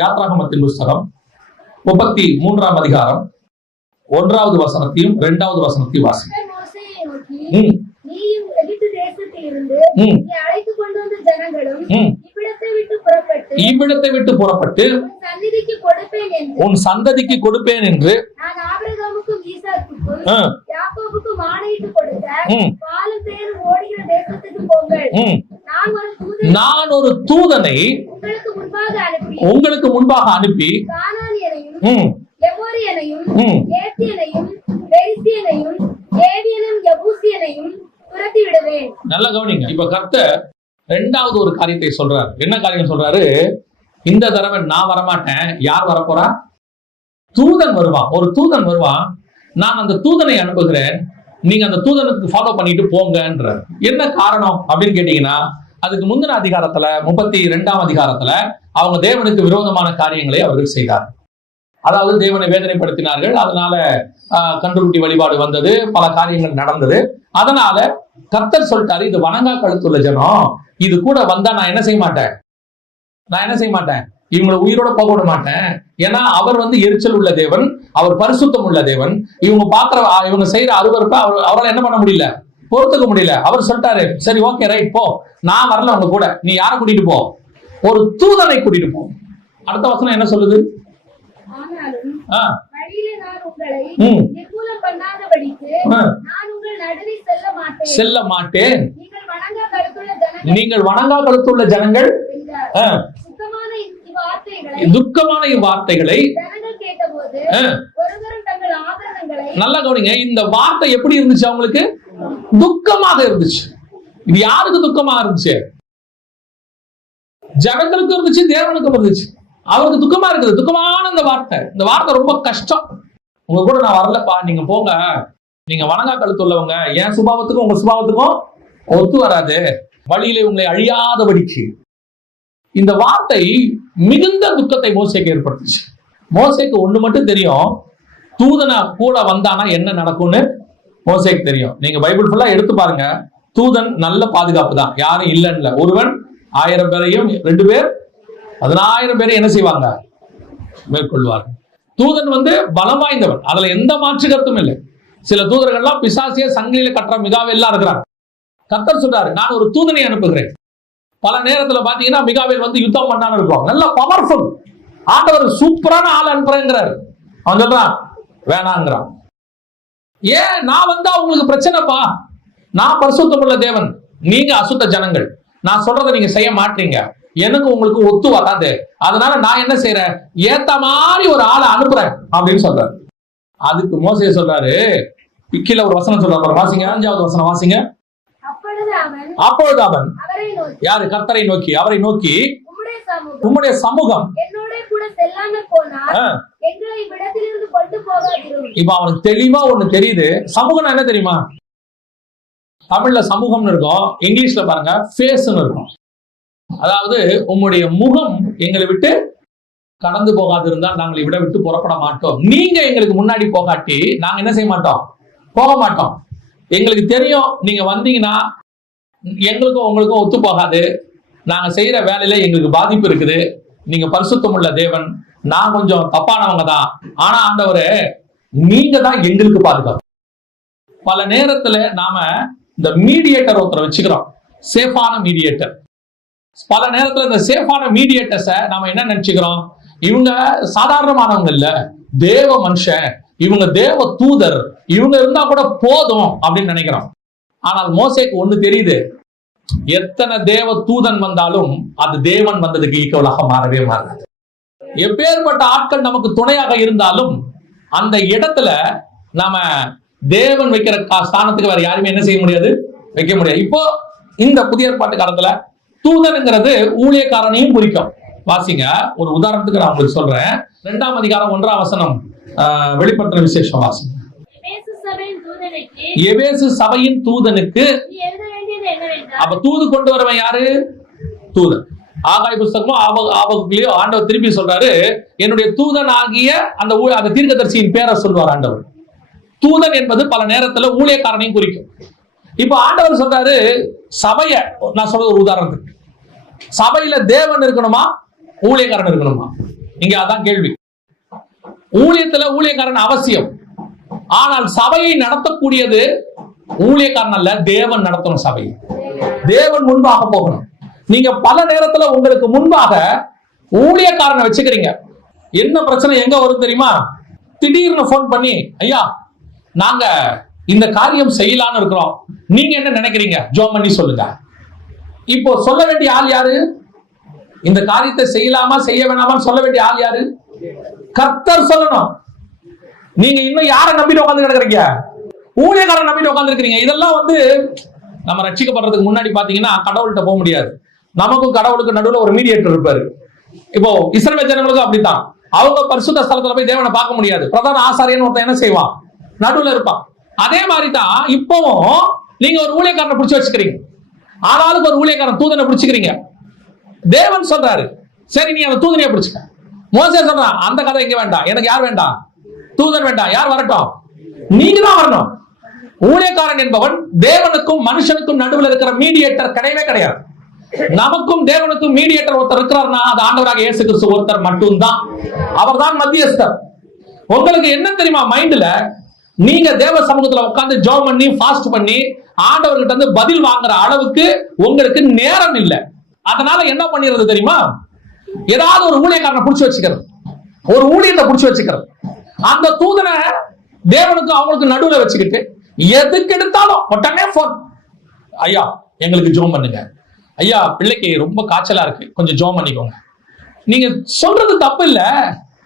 யாத்ராகமத்தின் புஸ்தகம் முப்பத்தி மூன்றாம் அதிகாரம் ஒன்றாவது வசனத்தையும் இரண்டாவது வசனத்தையும் வாசி. இவ்விடத்தை விட்டு புறப்பட்டு உன் சந்ததிக்கு கொடுப்பேன் என்று. நான் ஒரு தூதனை உங்களுக்கு முன்பாக அனுப்பி. நல்ல கவனிங்க. இப்ப கர்த்தர் ரெண்டாவது ஒரு காரியத்தை சொல்றாரு. என்ன காரியம் சொல்றாரு? இந்த தடவை நான் வரமாட்டேன். யார் வரப்போறா? தூதன் வருவான். ஒரு தூதன் வருவான். நான் அந்த தூதனை அனுப்புகிறேன். நீங்க அந்த தூதனுக்கு ஃபாலோ பண்ணிட்டு போங்கன்றார். என்ன காரணம் அப்படின்னு கேட்டீங்கன்னா அதுக்கு முந்தின அதிகாரத்துல முப்பத்தி ரெண்டாம் அதிகாரத்துல அவங்க தேவனுக்கு விரோதமான காரியங்களை அவர்கள் செய்தார் அதாவது தேவனை வேதனைப்படுத்தினார்கள். அதனால ஆஹ், கன்றுக்குட்டி வழிபாடு வந்தது பல காரியங்கள் நடந்தது. அதனால கர்த்தர் சொல்லிட்டாரு இது வணங்கா கழுத்துள்ள ஜனம். இது கூட வந்தா நான் என்ன செய்ய மாட்டேன்? நான் என்ன செய்ய மாட்டேன்? இவங்களை உயிரோட போக விட மாட்டேன். ஏன்னா அவர் வந்து எரிச்சல் உள்ள தேவன் அவர் பரிசுத்தம் உள்ள தேவன். இவங்க பாக்குற இவங்க செய்யற அருவருப்ப அவர் அவரால் என்ன பண்ண முடியல? பொறுத்துக்க முடியல. அவர் சொல்லிட்டாரு சரி ஓகே ரைட் போ. நான் வரல உங்க கூட. நீ யாரை கூட்டிட்டு போ? ஒரு தூதனை கூட்டிட்டு போ. அடுத்த வசனம் என்ன சொல்லுது? செல்ல மாட்டேன். நீங்கள் வணங்கா கருத்துள்ள ஜனங்கள்? துக்கமான இவ்வார்த்தைகளை நல்லா கவனிங்க இந்த வார்த்தை எப்படி இருந்துச்சு அவங்களுக்கு? துக்கமாக இருந்துச்சு. இது யாருக்கு துக்கமாக இருந்துச்சு? ஜனங்களுக்கும் இருந்துச்சு தேவனுக்கும் இருந்துச்சு. அவருக்கு துக்கமா இருக்குது. துக்கமான இந்த வார்த்தை. இந்த வார்த்தை ரொம்ப கஷ்டம். உங்க கூட நான் வரலப்பா. நீங்க போங்க. நீங்க வணங்கா கழுத்து உள்ளவங்க என் சுபாவத்துக்கும் உங்க சுபாவத்துக்கும் ஒத்து வராது. வழியிலே உங்களை அழியாதபடிக்கு. இந்த வார்த்தை மிகுந்த துக்கத்தை மோசைக்கு ஏற்படுத்துச்சு. மோசைக்கு ஒண்ணு மட்டும் தெரியும். தூதனா கூட வந்தானா என்ன நடக்கும்னு மோசைக்கு தெரியும். நீங்க பைபிள் ஃபுல்லா எடுத்து பாருங்க. தூதன் நல்ல பாதுகாப்பு தான் யாரும் இல்லைன்னு ஒருவன் ஆயிரம் பேரையும் ரெண்டு பேர் பதினாயிரம் பேரை என்ன செய்வாங்க? மேற்கொள்வார்கள். தூதன் வந்து பலம் வாய்ந்தவன். அதுல எந்த மாற்று கருத்தும் இல்லை. சில தூதர்கள்லாம் பிசாசிய சங்கிலியில கட்டுற மிகாவெல்லாம் இருக்கிறாங்க. கத்தர் சொல்றாரு நான் ஒரு தூதனை அனுப்புகிறேன். பல நேரத்துல பாத்தீங்கன்னா மிகாவேல் வந்து யுத்தம் பண்ணாம இருக்கும் நல்ல பவர்ஃபுல் ஆண்டவர் சூப்பரான ஆள் அனுப்புறேங்கிறாரு. அவன் சொல்றான் வேணாங்கிறான். ஏன்? நான் வந்தா உங்களுக்கு பிரச்சனைப்பா. நான் பரிசுத்தமுள்ள தேவன். நீங்க அசுத்த ஜனங்கள். நான் சொல்றதை நீங்க செய்ய மாட்டீங்க. எனக்கு உங்களுக்கு ஒத்து வராது அதனால நான் என்ன செய்யறேன் ஏத்த மாதிரி ஒரு ஆளை அனுப்புறேன் அப்படின்னு சொல்றாரு. அதுக்கு மோசைய சொல்றாரு கீழே ஒரு வசனம் சொல்றாரு. வாசிங்க அஞ்சாவது வசனம் வாசிங்க. அப்பொழுது அவன் யாரு? கர்த்தரை நோக்கி. அவரை நோக்கி உம்முடைய சமூகம் இப்ப அவனுக்கு தெளிவா ஒண்ணு தெரியுது. சமூகம் என்ன தெரியுமா? தமிழ்ல சமூகம்னு இருக்கும் இங்கிலீஷ்ல பாருங்க ஃபேஸ்னு இருக்கும். அதாவது உங்களுடைய முகம் எங்களை விட்டு கடந்து போகாது இருந்தால் நாங்கள் இவிட விட்டு புறப்பட மாட்டோம். நீங்க எங்களுக்கு முன்னாடி போகாட்டி நாங்க என்ன செய்ய மாட்டோம்? போக மாட்டோம். எங்களுக்கு தெரியும் நீங்க வந்தீங்கன்னா எங்களுக்கும் உங்களுக்கும் ஒத்து போகாது. நாங்க செய்யற வேலையில எங்களுக்கு பாதிப்பு இருக்குது. நீங்க பரிசுத்தம் உள்ள தேவன். நான் கொஞ்சம் தப்பானவங்க தான். ஆனா ஆண்டவரே நீங்க தான் எங்களுக்கு பாதுகாப்பு. பல நேரத்துல நாம இந்த மீடியேட்டர் ஒருத்தரை வச்சுக்கிறோம். சேஃபான மீடியேட்டர் பல நேரத்துல இந்த சேஃபான மீடியேட்டர்ஸ நாம என்ன நினைச்சுக்கிறோம்? இவங்க சாதாரணமானவங்க இல்ல. தேவ மனுஷன் இவங்க தேவ தூதர் இவங்க இருந்தா கூட போதும் அப்படின்னு நினைக்கிறோம். ஆனால் மோசேக்கு ஒண்ணு தெரியுது. எத்தனை தேவ தூதன் வந்தாலும் அது தேவன் வந்ததுக்கு ஈக்குவலாக மாறவே மாறாது. எப்பேற்பட்ட ஆட்கள் நமக்கு துணையாக இருந்தாலும் அந்த இடத்துல நாம தேவன் வைக்கிற ஸ்தானத்துக்கு வேற யாருமே என்ன செய்ய முடியாது? வைக்க முடியாது. இப்போ இந்த புதிய ஏற்பாட்டு காலத்துல தூதனுங்கிறது ஊழியக்காரனையும் குறிக்கும். வாசிங்க ஒரு உதாரணத்துக்கு நான் உங்களுக்கு சொல்றேன். ரெண்டாம் அதிகாரம் ஒன்றாம் வசனம் ஆஹ், வெளிப்படுத்தின விசேஷம் வாசிங்க. பேசு சபையின் தூதனுக்கு எபேசு சபையின் தூதனுக்கு அப்ப தூது கொண்டு வரவன் யாரு? தூதன். ஆகாய புஸ்தகமோ ஆப ஆபகுலயோ ஆண்டவர் திருப்பி சொல்றாரு என்னுடைய தூதன் ஆகிய அந்த அந்த தீர்க்கதரிசியின் பேரை சொல்வார் ஆண்டவர். தூதன் என்பது பல நேரத்துல ஊழியக்காரனையும் குறிக்கும். இப்ப ஆண்டவர் சொல்றாரு சபைய நான் சொல்றது ஒரு உதாரணத்துக்கு. சபையில தேவன் இருக்கணுமா? ஊழியக்காரன் இருக்கணுமா? இங்க அதான் கேள்வி. ஊழியத்துல ஊழியக்காரன் அவசியம். ஆனால் சபையை நடத்தக்கூடியது ஊழியக்காரன் அல்ல தேவன் நடத்தணும் சபையை. தேவன் முன்பாக போகணும். நீங்க பல நேரத்துல உங்களுக்கு முன்பாக ஊழியக்காரனை வச்சுக்கிறீங்க. என்ன பிரச்சனை எங்க வரும் தெரியுமா? திடீர்னு ஃபோன் பண்ணி ஐயா நாங்க இந்த காரியம் செய்யலான்னு இருக்கிறோம். நீங்க என்ன நினைக்கிறீங்க? ஜோம் பண்ணி சொல்லுங்க. இப்போ சொல்ல வேண்டிய ஆள் யாரு? இந்த காரியத்தை செய்யலாமா செய்ய வேணாமா சொல்ல வேண்டிய ஆள் யாரு? கர்த்தர் சொல்லணும். நீங்க இன்னும் யாரை நம்பிட்டு உட்காந்து கிடக்குறீங்க? ஊழியக்காரன் நம்பிட்டு உட்காந்து இருக்கிறீங்க இதெல்லாம் வந்து நம்ம ரட்சிக்கப்படுறதுக்கு முன்னாடி பாத்தீங்கன்னா கடவுள்கிட்ட போக முடியாது. நமக்கும் கடவுளுக்கு நடுவுல ஒரு மீடியேட்டர் இருப்பாரு. இப்போ இஸ்ரேல் ஜனங்களுக்கும் அப்படித்தான். அவங்க பரிசுத்த ஸ்தலத்துல போய் தேவனை பார்க்க முடியாது. பிரதான ஆசாரியன் ஒருத்தன் என்ன செய்வான்? நடுவுல இருப்பான். அதே மாதிரி தான் இப்பவும் நீங்க ஒரு ஊழியக்காரனை பிடிச்சி வச்சுக்கிறீங்க. ஆளாளுக்கு ஒரு ஊழியக்காரன் தூதனை பிடிச்சிக்கிறீங்க. தேவன் சொல்றாரு சரி நீ அந்த தூதனையை பிடிச்சிக்க. மோசே சொல்றான் அந்த கதை இங்க வேண்டாம். எனக்கு யார் வேண்டாம்? தூதன் வேண்டாம். யார் வரட்டும்? நீங்க தான் வரணும். ஊழியக்காரன் என்பவன் தேவனுக்கும் மனுஷனுக்கும் நடுவில் இருக்கிற மீடியேட்டர் கிடையவே கிடையாது. நமக்கும் தேவனுக்கும் மீடியேட்டர் ஒருத்தர் இருக்கிறார்னா அது ஆண்டவராக இயேசு கிறிஸ்து ஒருத்தர் மட்டும்தான். அவர்தான் மத்தியஸ்தர். உங்களுக்கு என்ன தெரியுமா? மைண்ட்ல நீங்க தேவ சமூகத்துல உட்காந்து ஜோம் பண்ணி ஃபாஸ்ட் பண்ணி ஆண்டவர்கிட்ட வந்து பதில் வாங்குற அளவுக்கு உங்களுக்கு நேரம் இல்லை. அதனால என்ன பண்ணிடுறது தெரியுமா? ஏதாவது ஒரு ஊழியக்காரனை பிடிச்சி வச்சுக்கிறது. ஒரு ஊழியத்தை பிடிச்சி வச்சுக்கிறது. அந்த தூதனை தேவனுக்கு அவங்களுக்கு நடுவில் வச்சுக்கிட்டு எதுக்கு எடுத்தாலும் உடனே போன் ஐயா எங்களுக்கு ஜோம் பண்ணுங்க. ஐயா பிள்ளைக்கு ரொம்ப காய்ச்சலா இருக்கு. கொஞ்சம் ஜோம் பண்ணிக்கோங்க. நீங்க சொல்றது தப்பு இல்லை.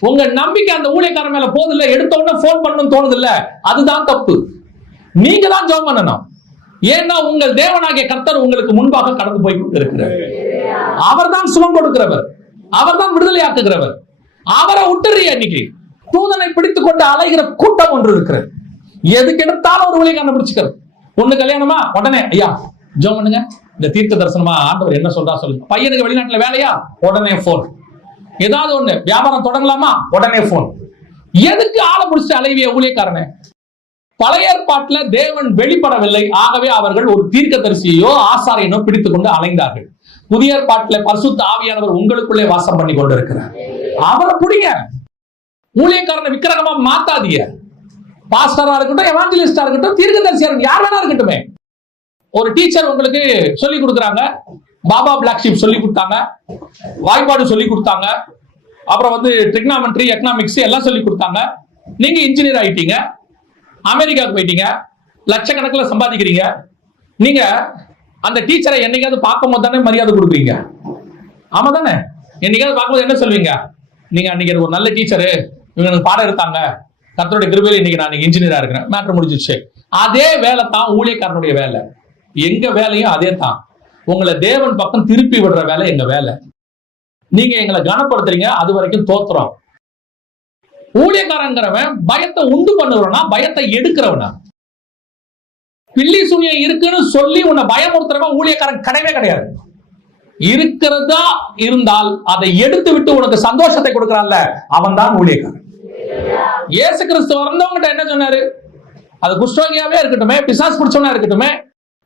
உங்க நம்பிக்கை அந்த ஊழியக்காரன் மேல போதும் இல்ல எடுத்த உடனே போன் பண்ணணும்னு தோணுது இல்ல அதுதான் தப்பு. நீங்க தான் ஜோம் பண்ணணும். ஏன்னா உங்கள் தேவனாகிய கர்த்தர் உங்களுக்கு முன்பாக கடந்து போய் கொண்டிருக்கிறார். அவர்தான் சுகம் கொடுக்கிறவர். அவர்தான் விடுதலையாக்குகிறவர். அவரை விட்டுறிய இன்னைக்கு. தூதனை பிடித்துக் கொண்டு அலைகிற கூட்டம் ஒன்று இருக்கிறது. எதுக்கு எடுத்தாலும் ஒரு வழியை கண்டுபிடிச்சுக்கிறது ஒண்ணு கல்யாணமா? உடனே ஐயா ஜோம் பண்ணுங்க. இந்த தீர்க்க தரிசனமா ஆண்டவர் என்ன சொல்றா சொல்லுங்க. பையனுக்கு வெளிநாட்டுல வேலையா? உடனே போன் ஏதாவது ஒண்ணு. வியாபாரம் தொடங்கலாமா? உடனே போன் எதுக்கு ஆள முடிச்சு அலைவிய ஊழியக்காரனே? பழைய ஏற்பாட்டுல தேவன் வெளிப்படவில்லை. ஆகவே அவர்கள் ஒரு தீர்க்கதரிசியோ ஆசாரியனோ பிடித்துக் கொண்டு அலைந்தார்கள். புதிய ஏற்பாட்டுல பரிசுத்த ஆவியானவர் உங்களுக்குள்ளே வாசம் பண்ணி கொண்டிருக்கிறார். அவரை பிடிங்க. ஊழியக்காரனை விக்கிரகமா மாத்தாதீங்க. பாஸ்டரா இருக்கட்டும் எவாஞ்சலிஸ்டா இருக்கட்டும் தீர்க்கதரிசியா இருக்கட்டும் யார் வேணா இருக்கட்டுமே. ஒரு டீச்சர் உங்களுக்கு சொல்லி கொடுக்குறாங்க. பாபா பிளாக் ஷீப் சொல்லி கொடுத்தாங்க. வாய்ப்பாடு சொல்லி கொடுத்தாங்க. அப்புறம் வந்து ட்ரிக்னாமெட்ரி எக்கனாமிக்ஸ் எல்லாம் சொல்லி கொடுத்தாங்க. நீங்க இன்ஜினியர் ஆயிட்டீங்க. அமெரிக்காவுக்கு போயிட்டீங்க. லட்சக்கணக்கில் சம்பாதிக்கிறீங்க. நீங்க அந்த டீச்சரை என்னைக்காவது பார்க்கும்போது தானே மரியாதை கொடுக்குறீங்க. ஆமா தானே? என்னைக்காவது பார்க்கும்போது என்ன சொல்வீங்க? நீங்க அன்னைக்கு எனக்கு ஒரு நல்ல டீச்சரு இவங்க எனக்கு பாடம் எடுத்தாங்க. கத்தருடைய கிருபையில் இன்னைக்கு நான் இன்ஜினியரா இருக்கிறேன். மேட்ரு முடிஞ்சிச்சு அதே வேலை தான் ஊழியக்காரனுடைய வேலை. எங்க வேலையும் அதே தான் உங்களை தேவன் பக்கம் திருப்பி விடுற வேலை எங்க வேலை? நீங்க எங்களை கனப்படுத்துறீங்க அது வரைக்கும் தோத்துறோம் ஊழியக்காரங்கிறவன் பயத்தை உண்டு பண்ணுறவனா பயத்தை எடுக்கிறவனா. பில்லி சூனியம் இருக்குன்னு சொல்லி உன்னை பயமுறுத்துறவன் ஊழியக்காரன் கிடையவே கிடையாது. இருக்கிறதா இருந்தால் அதை எடுத்து விட்டு உனக்கு சந்தோஷத்தை கொடுக்கறான்ல அவன் தான் ஊழியக்காரன். இயேசு கிறிஸ்து வந்தவங்கிட்ட என்ன சொன்னாரு? அது குஷ்டோகியாவே இருக்கட்டுமே பிசாஸ் பிடிச்சவனா இருக்கட்டுமே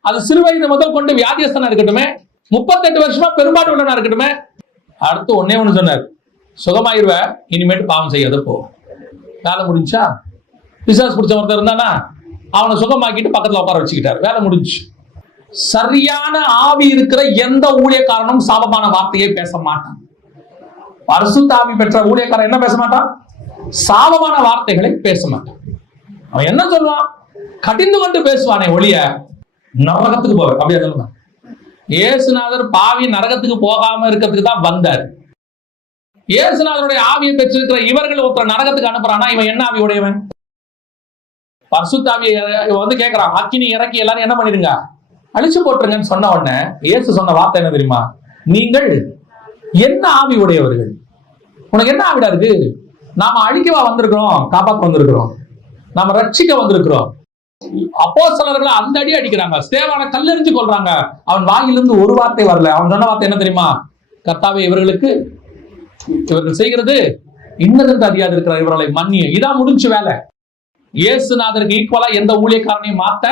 அது சிறுவயது முதல் கொண்டு வியாதியஸ்தனா இருக்கட்டுமே முப்பத்தெட்டு வருஷமா பெரும்பாடு உள்ளனா இருக்கட்டுமே அடுத்து ஒன்னே ஒண்ணு சொன்னார். சுகமாயிருவ இனிமேட்டு பாவம் செய்யாத போ. வேலை முடிஞ்சா பிசாஸ் பிடிச்ச ஒருத்தர் இருந்தானா அவனை சுகமாக்கிட்டு பக்கத்துல உட்கார வச்சுக்கிட்டார். வேலை முடிஞ்சு. சரியான ஆவி இருக்கிற எந்த ஊழியக்காரனும் சாபமான வார்த்தையை பேச மாட்டான். பரிசுத்த பெற்ற ஊழியக்காரன் என்ன பேச மாட்டான்? சாபமான வார்த்தைகளை பேச மாட்டான். அவன் என்ன சொல்லுவான்? கடிந்து கொண்டு பேசுவானே ஒளிய நரகத்துக்கு போவார் அப்படியே சொல்லுங்க. இயேசுநாதர் பாவி நரகத்துக்கு போகாம இருக்கிறதுக்கு தான் வந்தார். இயேசுநாதருடைய ஆவியை பெற்றிருக்கிற இவர்கள் ஒருத்தர் நரகத்துக்கு அனுப்புறானா இவன் என்ன ஆவி உடையவன்? பரிசுத்தாவியை இவன் வந்து கேட்கறான் அக்கினி இறக்கி எல்லாரும் என்ன பண்ணிடுங்க? அழிச்சு போட்டுருங்கன்னு சொன்ன உடனே இயேசு சொன்ன வார்த்தை என்ன தெரியுமா? நீங்கள் என்ன ஆவி உடையவர்கள்? உனக்கு என்ன ஆவிடா இருக்கு? நாம அழிக்கவா வந்திருக்கிறோம் காப்பாற்ற வந்திருக்கிறோம். நாம ரட்சிக்க வந்திருக்கிறோம். அப்போ சிலர்களை அந்த அடி அடிக்கிறாங்க. ஸ்தேவான கல்லெறிஞ்சு கொள்றாங்க அவன் வாயிலிருந்து ஒரு வார்த்தை வரல. அவன் சொன்ன வார்த்தை என்ன தெரியுமா? கர்த்தாவே இவர்களுக்கு இவர்கள் செய்கிறது இன்னதென்று அறியாது இருக்கிற இவர்களை மன்னிய இதான் முடிஞ்சு வேலை. இயேசுநாதருக்கு ஈக்குவலா எந்த ஊழியக்காரனையும் மாத்த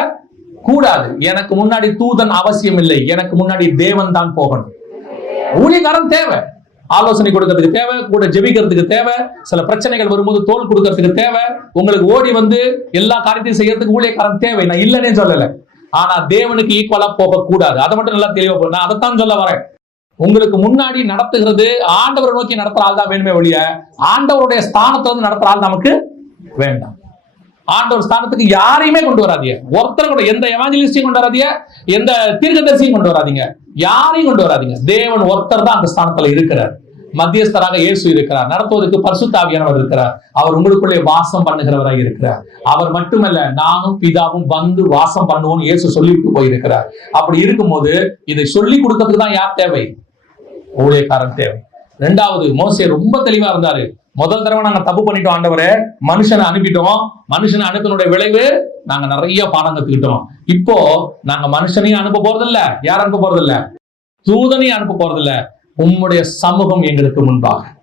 கூடாது. எனக்கு முன்னாடி தூதன் அவசியம் இல்லை எனக்கு முன்னாடி தேவன் தான் போகணும். ஊழியக்காரன் தேவை. ஆலோசனை கொடுக்கறதுக்கு தேவை கூட ஜெபிக்கிறதுக்கு தேவை சில பிரச்சனைகள் வரும்போது தோல் கொடுக்கறதுக்கு தேவை உங்களுக்கு ஓடி வந்து எல்லா காரியத்தையும் செய்யறதுக்கு ஊழியக்காரன் தேவை. நான் இல்லைன்னே சொல்லல. ஆனா தேவனுக்கு ஈக்குவலா போக கூடாது அதை மட்டும் நல்லா தெளிவா நான் அதைத்தான் சொல்ல வரேன். உங்களுக்கு முன்னாடி நடத்துகிறது ஆண்டவரை நோக்கி நடத்துற ஆள் தான் வேணுமே ஒழிய ஆண்டவருடைய ஸ்தானத்தை வந்து நடத்துற ஆள் நமக்கு வேண்டாம். ஆண்டவர் ஸ்தானத்துக்கு யாரையுமே கொண்டு வராதீங்க. ஒருத்தர் கூட எந்த எவாஞ்சலிஸ்டையும் கொண்டு வராதீங்க. எந்த தீர்க்கதரிசியும் கொண்டு வராதீங்க. யாரையும் கொண்டு வராதீங்க. தேவன் ஒருத்தர் தான் அந்த ஸ்தானத்துல இருக்கிறார். மத்தியஸ்தராக இயேசு இருக்கிறார். நடத்துவதற்கு பரிசுத்தாவியானவர் இருக்கிறார். அவர் உங்களுக்குள்ளே வாசம் பண்ணுகிறவராக இருக்கிறார். அவர் மட்டுமல்ல நானும் பிதாவும் வந்து வாசம் பண்ணுவோம் இயேசு சொல்லிவிட்டு போயிருக்கிறார். அப்படி இருக்கும்போது இதை சொல்லி கொடுக்கறதுக்கு தான் யார் தேவை? ஊழியக்காரன் தேவை. ரெண்டாவது மோசே ரொம்ப தெளிவா இருந்தாரு. முதல் தடவை நாங்க தப்பு பண்ணிட்டோம் ஆண்டவரே. மனுஷனை அனுப்பிட்டோம். மனுஷனை அனுப்பினுடைய விளைவு நாங்க நிறைய பாடம் கத்துக்கிட்டோம் இப்போ நாங்க மனுஷனையும் அனுப்ப போறதில்ல. யார் அனுப்ப போறதில்ல? தூதனையும் அனுப்ப போறதில்ல. உம்முடைய சமூகம் எங்களுக்கு முன்பாக.